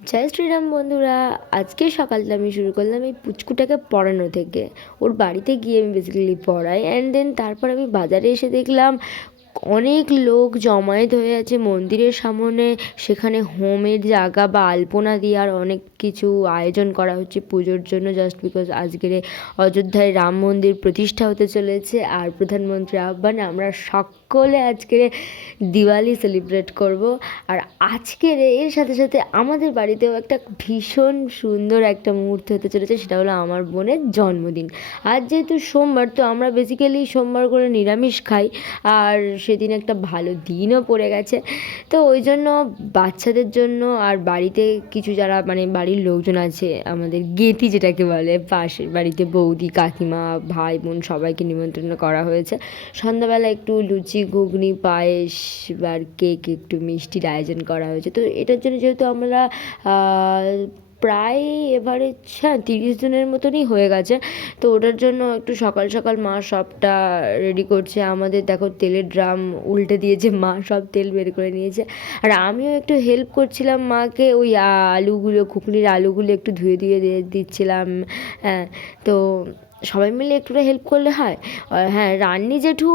জয় শ্রীরাম বন্ধুরা। আজকে সকালটা আমি শুরু করলাম এই পুচকুটাকে পড়ানো থেকে। ওর বাড়িতে গিয়ে আমি বেসিক্যালি পড়াই, অ্যান্ড দেন তারপর আমি বাজারে এসে দেখলাম অনেক লোক জমায়েত হয়ে আছে মন্দিরের সামনে। সেখানে হোমের জায়গা বা আলপনা দেওয়ার অনেক কিছু আয়োজন করা হচ্ছে পুজোর জন্য, জাস্ট বিকজ আজকের অযোধ্যায় রাম মন্দির প্রতিষ্ঠা হতে চলেছে। আর প্রধানমন্ত্রীর আহ্বানে আমরা সকলে আজকের দিওয়ালি সেলিব্রেট করব। আর আজকের এর সাথে সাথে আমাদের বাড়িতেও একটা ভীষণ সুন্দর একটা মুহূর্ত হতে চলেছে, সেটা হলো আমার বোনের জন্মদিন। আজ যেহেতু সোমবার, তো আমরা বেসিক্যালি সোমবার করে নিরামিষ খাই, আর সেদিন একটা ভালো দিনও পড়ে গেছে। তো ওই জন্য বাচ্চাদের জন্য আর বাড়িতে কিছু যারা মানে বাড়ির লোকজন আছে, আমাদের গেঁতি যেটাকে বলে, পাশের বাড়িতে বৌদি, কাকিমা, ভাই বোন সবাইকে নিমন্ত্রণ করা হয়েছে। সন্ধ্যাবেলা একটু লুচি, ঘুগনি, পায়েস আর কেক, একটু মিষ্টির আয়োজন করা হয়েছে। তো এটার জন্য যেহেতু আমরা প্রায় এবারে 30 জনের মতনই হয়ে গেছে, তো ওটার জন্য একটু সকাল সকাল মা সবটা রেডি করছে। আমাদের দেখো তেলের ড্রাম উল্টে দিয়েছে, মা সব তেল বের করে নিয়েছে। আর আমিও একটু হেল্প করছিলাম মাকে, ওই আলুগুলো, খুকলির আলুগুলো একটু ধুয়ে ধুয়ে দিয়ে দিচ্ছিলাম। হ্যাঁ, তো সবাই মিলে একটুটা হেল্প করলে হয়। আর হ্যাঁ, রান্নি জেঠু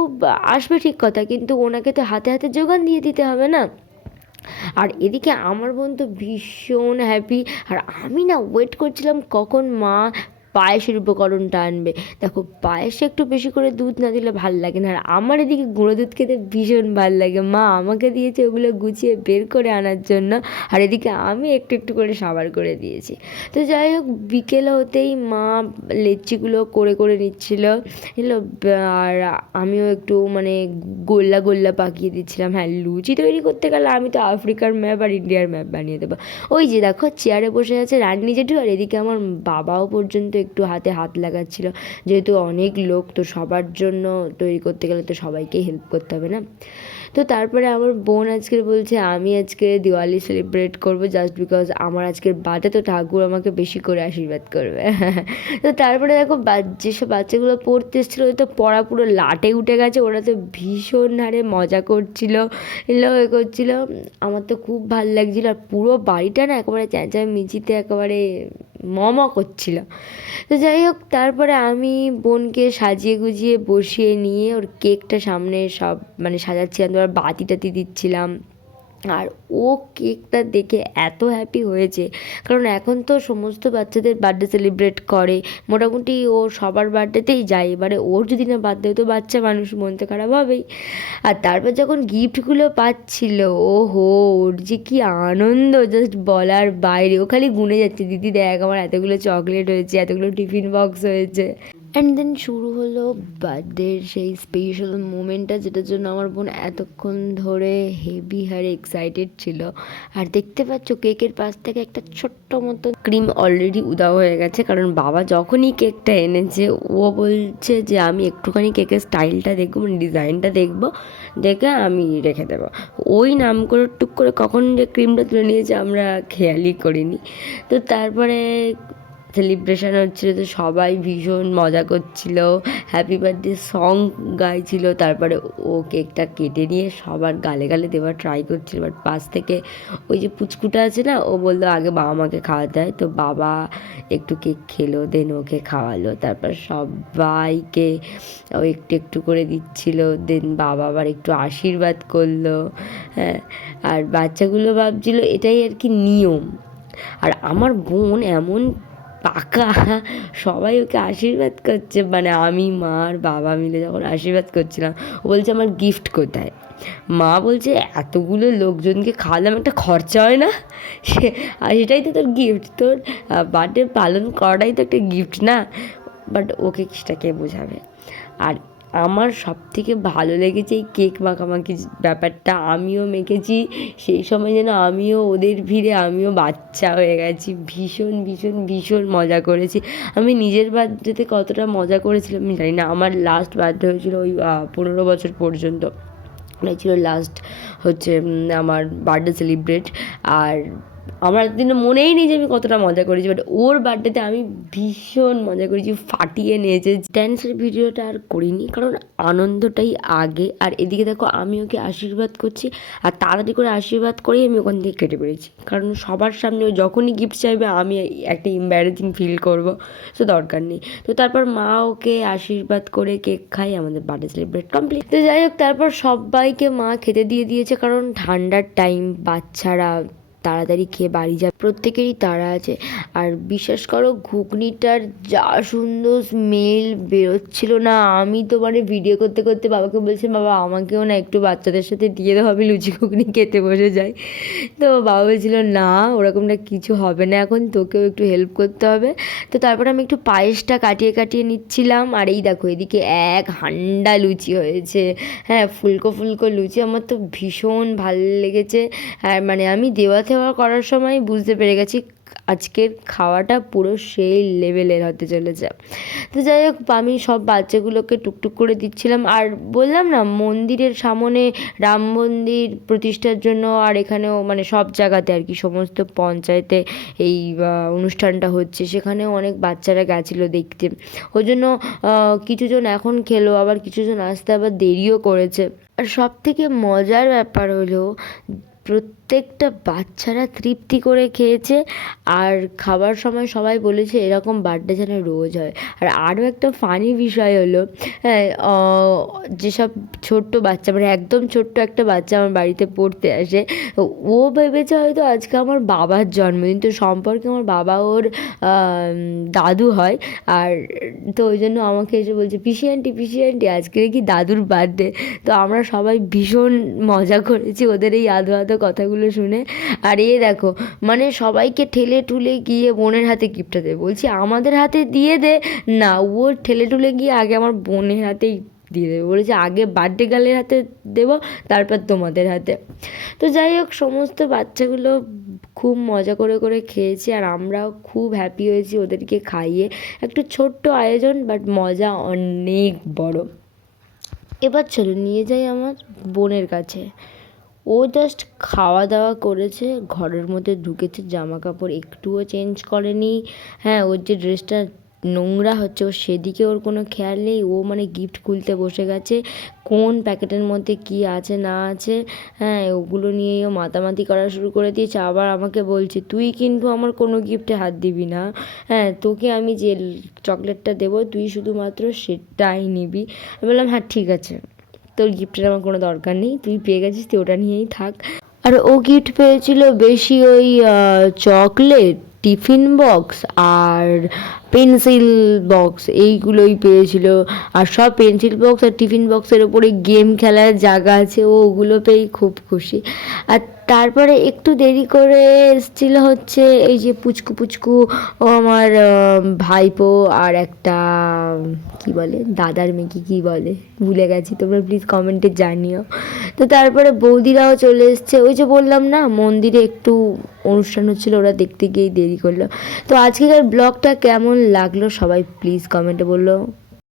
আসবে ঠিক কথা, কিন্তু ওনাকে তো হাতে হাতে যোগান দিয়ে দিতে হবে না। আর এদিকে আমার বোন তো ভীষণ হ্যাপি, আর আমি না ওয়েট করছিলাম কখন মা পায়েসের উপকরণটা আনবে। দেখো, পায়েসে একটু বেশি করে দুধ না দিলে ভাল লাগে না, আর আমার এদিকে গুঁড়ো দুধ খেতে ভীষণ ভাল লাগে। মা আমাকে দিয়েছে ওগুলো গুছিয়ে বের করে আনার জন্য, আর এদিকে আমি একটু একটু করে সাবার করে দিয়েছি। তো যাই হোক, বিকেল হতেই মা লেচিগুলো করে করে নিচ্ছিল এলো, আর আমিও একটু মানে গোল্লা গোল্লা পাকিয়ে দিচ্ছিলাম। হ্যাঁ, লুচি তৈরি করতে গেলে আমি তো আফ্রিকার ম্যাপ আর ইন্ডিয়ার ম্যাপ বানিয়ে দেবো। ওই যে দেখো, চেয়ারে বসে আছে রান্নি জেঠু, আর এদিকে আমার বাবাও পর্যন্ত একটু হাতে হাত লাগাচ্ছিল, যেহেতু অনেক লোক, তো সবার জন্য তৈরি করতে গেলে তো সবাইকেই হেল্প করতে হবে না। তো তারপরে আমার বোন আজকে বলছে আমি আজকে দিওয়ালি সেলিব্রেট করবো, জাস্ট বিকজ আমার আজকের বার্থডে, তো ঠাকুর আমাকে বেশি করে আশীর্বাদ করবে। তো তারপরে দেখো, যেসব বাচ্চাগুলো পড়তে এসেছিলো, ওই তো পড়া পুরো লাটে উঠে গেছে, ওরা তো ভীষণ হারে মজা করছিল, এগুলো এ করছিল। আমার তো খুব ভালো লাগছিলো, আর পুরো বাড়িটা না একেবারে চেঁচামেচিতে একেবারে করছিল। তো যাই হোক, তারপরে আমি বোনকে সাজিয়ে গুজিয়ে বসিয়ে নিয়ে ওর কেকটা সামনে সব মানে সাজাচ্ছিলাম, তারপর বাতি টাতি দিচ্ছিলাম। আর ও কেকটা দেখে এত হ্যাপি হয়েছে, কারণ এখন তো সমস্ত বাচ্চাদের বার্থডে সেলিব্রেট করে, মোটামুটি ও সবার বার্থডেতেই যায়। এবারে ওর যদি না বার্থডে হতো, বাচ্চা মানুষ, মন তো খারাপ হবেই। আর তারপর যখন গিফটগুলো পাচ্ছিল, ও হো, ওর যে কী আনন্দ জাস্ট বলার বাইরে। ও খালি গুনে যাচ্ছে, দিদি দেখ আমার এতগুলো চকলেট হয়েছে, এতগুলো টিফিন বক্স হয়েছে। অ্যান্ড দেন শুরু হলো বার্থডের সেই স্পেশাল মোমেন্টটা, যেটার জন্য আমার বোন এতক্ষণ ধরে হেভি হারে এক্সাইটেড ছিল। আর দেখতে পাচ্ছ কেকের পাশ থেকে একটা ছোট্ট মতো ক্রিম অলরেডি উধাও হয়ে গেছে, কারণ বাবা যখনই কেকটা এনেছে ও বলছে যে আমি একটুখানি কেকের স্টাইলটা দেখবো, মানে ডিজাইনটা দেখবো, দেখে আমি রেখে দেবো। ওই নাম করে টুক করে কখন যে ক্রিমটা তুলে নিয়েছে আমরা খেয়ালই করিনি। তো তারপরে সেলিব্রেশন হচ্ছিলো, তো সবাই ভীষণ মজা করছিল, হ্যাপি বার্থডে সং গাইছিল। তারপরে ও কেকটা কেটে নিয়ে সবার গালে গালে দেওয়ার ট্রাই করছিল, বাট পাশ থেকে ওই যে পুচকুটা আছে না, ও বললো আগে বাবা মাকে খাওয়াতে হয়, তো বাবা একটু কেক খেলো, দেন ওকে খাওয়ালো, তারপর সবাইকে ও একটু একটু করে দিচ্ছিল, দেন বাবা আবার একটু আশীর্বাদ করলো। হ্যাঁ, আর বাচ্চাগুলো ভাবছিল এটাই আর কি নিয়ম। আর আমার বোন এমন পাকা, সবাই ওকে আশীর্বাদ করছে, মানে আমি, মা আর বাবা মিলে যখন আশীর্বাদ করছিলাম, ও বলছে আমার গিফট কোথায়। মা বলছে এতগুলো লোকজনকে খাওয়ালাম, একটা খরচা হয় না? সে আর সেটাই তো তোর গিফট, তোর বার্থডে পালন করাটাই তো একটা গিফট না? বাট ওকে সেটা কে বোঝাবে। আর আমার সবথেকে ভালো লেগেছে এই কেক মাখামাখি ব্যাপারটা। আমিও মেখেছি, সেই সময় যেন আমিও ওদের ভিড়ে আমিও বাচ্চা হয়ে গেছি। ভীষণ ভীষণ ভীষণ মজা করেছি। আমি নিজের বার্থডেতে কতটা মজা করেছিলাম আমি জানি না। আমার লাস্ট বার্থডে হয়েছিল ওই 15 বছর পর্যন্ত, ওটাই ছিল লাস্ট হচ্ছে আমার বার্থডে সেলিব্রেট। আর আমার দিনে মনেই নেই যে আমি কতটা মজা করেছি, বাট ওর বার্থডেতে আমি ভীষণ মজা করেছি, ফাটিয়ে নিয়েছে। ড্যান্সের ভিডিওটা আর করিনি কারণ আনন্দটাই আগে। আর এদিকে দেখো আমি ওকে আশীর্বাদ করছি, আর তাড়াতাড়ি করে আশীর্বাদ করেই আমি ওখান থেকে কেটে পেরেছি, কারণ সবার সামনে ও যখনই গিফট চাইবে আমি একটা এম্বারেসিং ফিল করব, তো দরকার নেই। তো তারপর মা ওকে আশীর্বাদ করে কেক খাই, আমাদের বার্থডে সেলিব্রেট কমপ্লিট। তো যাই হোক, তারপর সবাইকে মা খেতে দিয়ে দিয়েছে, কারণ ঠান্ডার টাইম, বাচ্চারা তাড়াতাড়ি খেয়ে বাড়ি যায়, প্রত্যেকেরই তাড়া আছে। আর বিশ্বাস করো ঘুগনিটার যা সুন্দর স্মেল বেরোচ্ছিল না, আমি তো মানে ভিডিও করতে করতে বাবাকে বলছি, বাবা আমাকেও না একটু বাচ্চাদের সাথে দিয়ে দেবো, আমি লুচি ঘুগনি খেতে বসে যাই। তো বাবা বলছিল না ওরকমটা কিছু হবে না, এখন তোকেও একটু হেল্প করতে হবে। তো তারপরে আমি একটু পায়েসটা কাটিয়ে কাটিয়ে নিচ্ছিলাম, আর এই দেখো এদিকে এক হান্ডা লুচি হয়েছে। হ্যাঁ, ফুলকো ফুলকো লুচি, আমার তো ভীষণ ভালো লেগেছে। আর মানে আমি দেওয়া থেওয়া করার সময় বুঝতে পেরে গেছি আজকের খাওয়াটা পুরো সেই লেভেলের হতে চলেছে। তো যাই হোক, আমি সব বাচ্চাগুলোকে টুকটুক করে দিচ্ছিলাম। আর বললাম না মন্দিরের সামনে রাম মন্দির প্রতিষ্ঠার জন্য, আর এখানেও মানে সব জায়গাতে আর কি সমস্ত পঞ্চায়েতে এই অনুষ্ঠানটা হচ্ছে, সেখানেও অনেক বাচ্চারা গেছিলো দেখতে। ওই জন্য কিছুজন এখন খেলো, আবার কিছুজন আসতে আবার দেরিও করেছে। আর সব থেকে মজার ব্যাপার হলো প্রত্যেকটা বাচ্চারা তৃপ্তি করে খেয়েছে, আর খাবার সময় সবাই বলেছে এরকম বার্থডে যেন রোজ হয়। আর আরও একটা ফানি বিষয় হলো, হ্যাঁ, যেসব ছোট্ট বাচ্চা মানে একদম ছোট্ট একটা বাচ্চা আমার বাড়িতে পড়তে আসে, ও ভেবেছে হয়তো আজকে আমার বাবার জন্মদিন, তো সম্পর্কে আমার বাবা ওর দাদু হয়। আর তো ওই জন্য আমাকে এসে বলছে পিসি আন্টি আজকে কি দাদুর বার্থডে। তো আমরা সবাই ভীষণ মজা করেছি ওদের এই আধো আধো কথাগুলো শুনে। আর এ দেখো মানে সবাইকে ঠেলে ঠুলে গিয়ে বোনের হাতে গিফটটা দেবে, বলছি আমাদের হাতে দিয়ে দে না, ও ঠেলে ঠুলে গিয়ে আগে আমার বোনের হাতেই দিয়ে দেবে, বলেছে আগে বার্থডে গার্লের হাতে দেবো তারপর তোমাদের হাতে। তো যাই হোক, সমস্ত বাচ্চাগুলো খুব মজা করে করে খেয়েছি, আর আমরাও খুব হ্যাপি হয়েছি ওদেরকে খাইয়ে। একটু ছোট্ট আয়োজন, বাট মজা অনেক বড়। এবার চলো নিয়ে যাই আমার বোনের কাছে। ও জাস্ট খাওয়া দাওয়া করেছে, ঘরের মধ্যে ঢুকেছে, জামা কাপড় একটুও চেঞ্জ করেনি। হ্যাঁ, ওর যে ড্রেসটা নোংরা হচ্ছে ওর সেদিকে ওর কোনো খেয়াল নেই, ও মানে গিফট খুলতে বসে গেছে, কোন প্যাকেটের মধ্যে কি আছে না আছে, হ্যাঁ ওগুলো নিয়েই ও মাতামাতি করা শুরু করে দিয়েছে। আবার আমাকে বলছে তুই কিন্তু আমার কোনো গিফটে হাত দিবি না, হ্যাঁ তোকে আমি যে চকলেটটা দেবো তুই শুধুমাত্র সেটাই নিবি। আমি বললাম হ্যাঁ ঠিক আছে, তোর গিফটের আমার কোনো দরকার নেই, তুই পেয়ে গেছিস তুই ওটা নিয়েই থাক। আর ও গিফট পেয়েছিল বেশি ওই চকলেট, টিফিন বক্স আর পেন্সিল বক্স, এইগুলোই পেয়েছিল। আর সব পেন্সিল বক্স আর টিফিন বক্সের ওপরে গেম খেলার জায়গা আছে, ও ওগুলো পেয়েই খুব খুশি। আর তারপরে একটু দেরি করে এসেছিলো হচ্ছে এই যে পুচকু পুচকু, ও আমার ভাইপো আর একটা কি বলে দাদার মেয়েকে কী বলে ভুলে গেছি, তোমরা প্লিজ কমেন্টে জানিও। তো তারপরে বৌদিরাও চলে এসছে, ওই যে বললাম না মন্দিরে একটু অনুষ্ঠান হচ্ছিলো, ওরা দেখতে গিয়েই দেরি করলো। তো আজকের ব্লগটা কেমন লাগলো সবাই প্লিজ কমেন্টে বললো।